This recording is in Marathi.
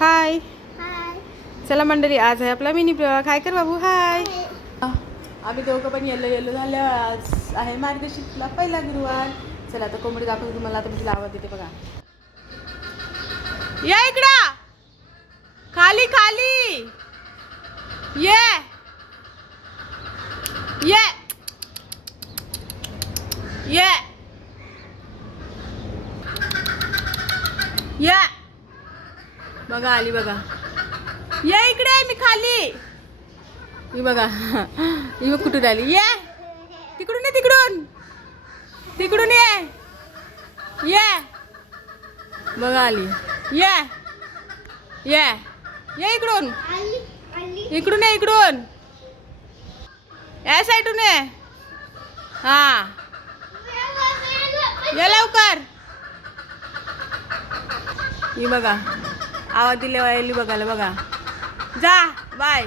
हाय. चला मंडळी, आज आहे आपला मिनी ब्लॉग. हाय कर बाबू. हाय. आम्ही दोघं पण येलो झालं. आज आहे मार्गशीर्षला पहिला गुरुवार. चला आता कोंबडी दाखवते तुम्हाला. आता मी तिला आवाज देते बघा. या इकडं. खाली खाली ये ये ये ये बघा आली बघा. ये इकडे. मी खाली. ही बघा. ही बघ कुठून आली. ये तिकडून ये. तिकडून ये बघा आली. ये ये ये इकडून. इकडून या साईडून ये. हा ये लवकर. ही बघा आवाज दिल्यावर बघायला बघा. जा बाय.